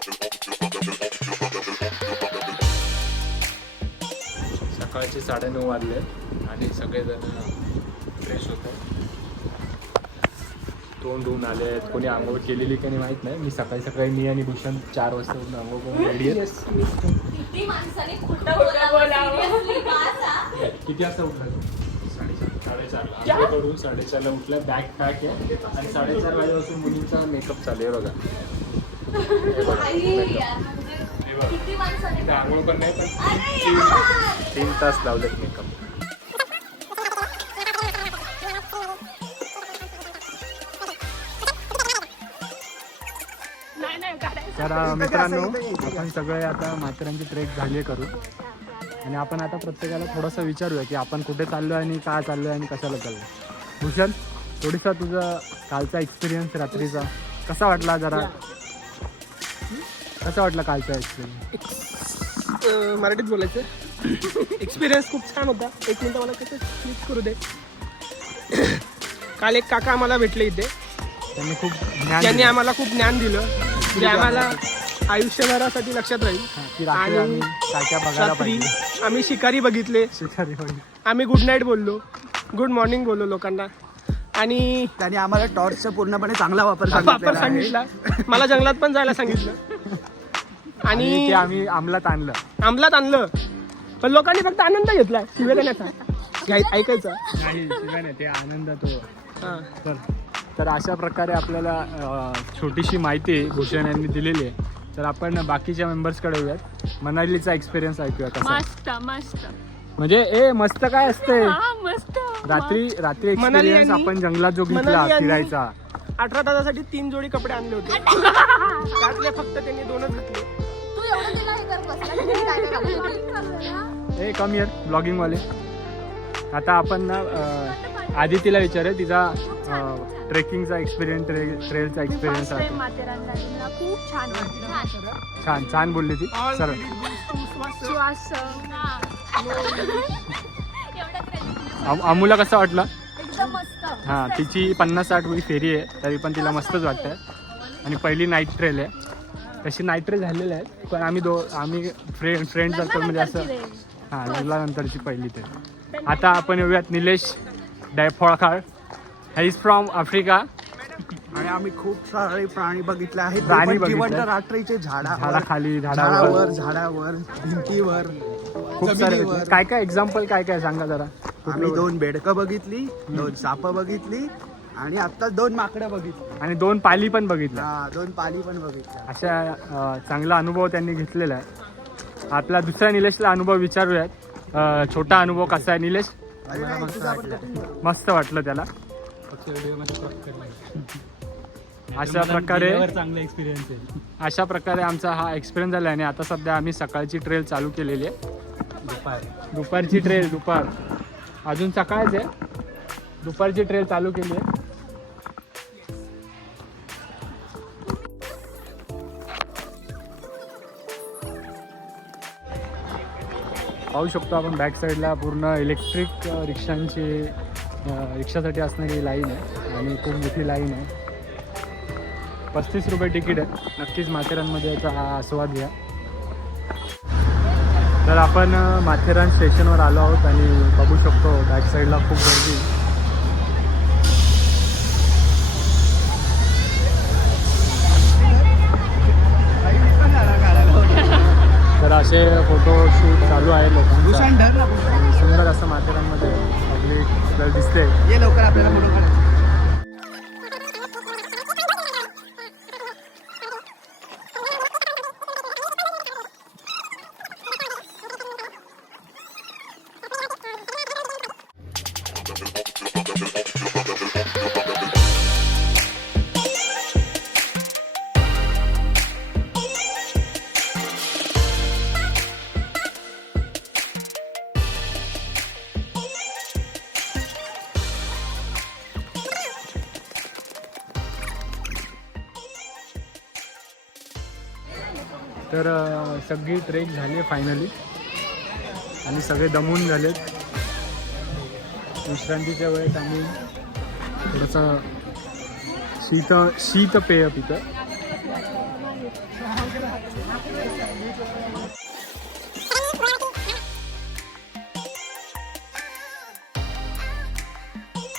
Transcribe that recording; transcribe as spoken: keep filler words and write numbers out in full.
सकाळचे साडेनऊ वाजले आणि सगळेजण फ्रेश होत आहेत. तोंड धुवून आले आहेत. कोणी आंघोळ केलेली की नाही माहीत नाही. मी सकाळी सकाळी मी आणि भूषण चार वाजता उठून आंघोळ करून रेडी आहे. किती वाजता उठला तू? साडेचारला आंघोळ करून साडेचारला उठला. बॅग पॅक आहे आणि साडेचार वाजेपासून मुलींचा मेकअप चालू आहे बघा. आंघोळ पण नाही पण तीन तास लावलेत मेकअप. तर मित्रांनो आपण सगळे आता माथेरानची ट्रेक झाली करू आणि आपण आता प्रत्येकाला थोडंसं विचारूया की आपण कुठे चाललो आहे आणि का चाललो आहे आणि कशाला चाललो. भूषण, थोडीसा तुझा कालचा एक्सपिरियन्स रात्रीचा कसा वाटला? जरा कसा वाटला कालचा एक्सपिरियन्स? मराठीत बोलायचं. एक्सपिरियन्स खूप छान होता. एक मिनिट मला कसं क्लिक करू दे. काल एक काका आम्हाला भेटले इथे. त्यांनी खूप ज्ञान त्यांनी दिलं. आम्हाला खूप ज्ञान दिलं जे आम्हाला आयुष्यभरासाठी लक्षात राहील. की रात्री आम्ही काय काय बघायला रात्री पाहिजे. आम्ही शिकारी बघितले, शिकारी बघितले. आम्ही गुड नाईट बोललो, गुड मॉर्निंग बोललो लोकांना आणि त्याने आम्हाला टॉर्चचा पूर्णपणे चांगला वापर वापर सांगितला. मला जंगलात पण जायला सांगितलं आणि ते आणि आम्ही अंमलात आणलं. अंमलात आणलं. पण लोकांनी फक्त आनंद घेतला शिव्या देण्याचा, घ्याय- ऐकायचा. नाही शिवाय नाही, ते आनंद तो. हां. तर तर अशा प्रकारे आपल्याला अ, छोटीशी माहिती भूषण यांनी दिलेली आहे. तर आपण बाकीच्या मेंबर्सकडे येऊयात. मनालीचा एक्सपिरियन्स ऐकूया कसा. मस्त मस्त म्हणजे ए मस्त काय असते हा मस्त रात्री रात्री मनाली एक्सपिरियन्स आणि- आपण जंगलात जो घेतला मनाली आणि- फिरायचा. अठरा तासासाठी तीन जोडी कपडे आणले होते. त्यातले फक्त त्यांनी दोनच घातले. तू एवढं तिला हे कर बसला की नाही काय काय घालून? ए कम इयर ब्लॉगिंग वाले. आता आपण ना अ, आदितीला विचारूया तिचा ट्रेकिंगचा एक्सपिरियन्स ट्रेलचा एक्सपिरियन्स आहे. माथेरानला मला खूप छान वाटलं. छान छान बोलली ती सर. श्वास अम- अमूला कसं वाटलं? एकदम मस्त. हां तिची पन्नास साठ वेळी फेरी आहे तरी पण तिला मस्तच वाटतं. आणि पहिली नाईट ट्रेल आहे. तशी नाईट ट्रेल झालेल्या आहेत पण आम्ही दो आम्ही फ्रेंड फ्रेंड सर्कल म्हणजे असं हां लग्नानंतरची पहिली ते. आता आपण येऊयात निलेश डायफोळखाळ. He is from Africa. आणि आम्ही खूप सारे प्राणी बघितले आहेत. ते प्राणी पण बघितले. जिवंत रात्रीचे झाडावर झाडाखाली झाडावर झाडावर झाडावर भिंतीवर खूप सारे जमिनीवर. काय काय एक्झाम्पल काय काय सांगा जरा. आम्ही दोन बेडकं बघितली, दोन सापं बघितली आणि आता दोन माकडं बघितली. आणि दोन पाली पण बघितल्या. हा दोन पाली पण बघितल्या. अशा अ, चांगला अनुभव त्यांनी घेतलेला आहे. आपला दुसऱ्या निलेशला अनुभव विचारूयात. अ, छोटा अनुभव कसा आहे निलेश? अरे नाही, तुझा पण कधी- मस्त वाटलं त्याला. अशा प्रकारे चांगला एक्सपिरियन्स आहे. अशा प्रकारे आमचा हा एक्सपिरियन्स झाला आणि आता सध्या आम्ही सकाळची ट्रेल चालू केलेली आहे. दुपार दुपारची ट्रेल दुपार अजून सकाळच आहे. दुपारची ट्रेल चालू केली आहे. पाहू शकतो आपण बॅक साईडला पूर्ण इलेक्ट्रिक रिक्षांची अ, रिक्षासाठी असणारी लाईन आहे आणि खूप मोठी लाईन आहे. पस्तीस रुपये तिकीट आहे. नक्कीच माथेरानमध्ये याचा हा आस्वाद घ्या. तर आपण अ, माथेरान स्टेशनवर आलो आहोत आणि बघू शकतो बॅक साईडला खूप गर्दी. तर असे फोटोशूट चालू आहे लोकांचा. भूषण धर ना, आणि सुंदर असं माथेरानमध्ये पब्लिक आपल्याला दिसते. ये लवकर आपल्याला फोटो काढ. तर अ, सगळी ट्रेक झाली आहे फायनली आणि सगळे दमून झालेत. विश्रांतीच्या वेळेत आम्ही थोडंसं शीत शीत पेय पितं. बीच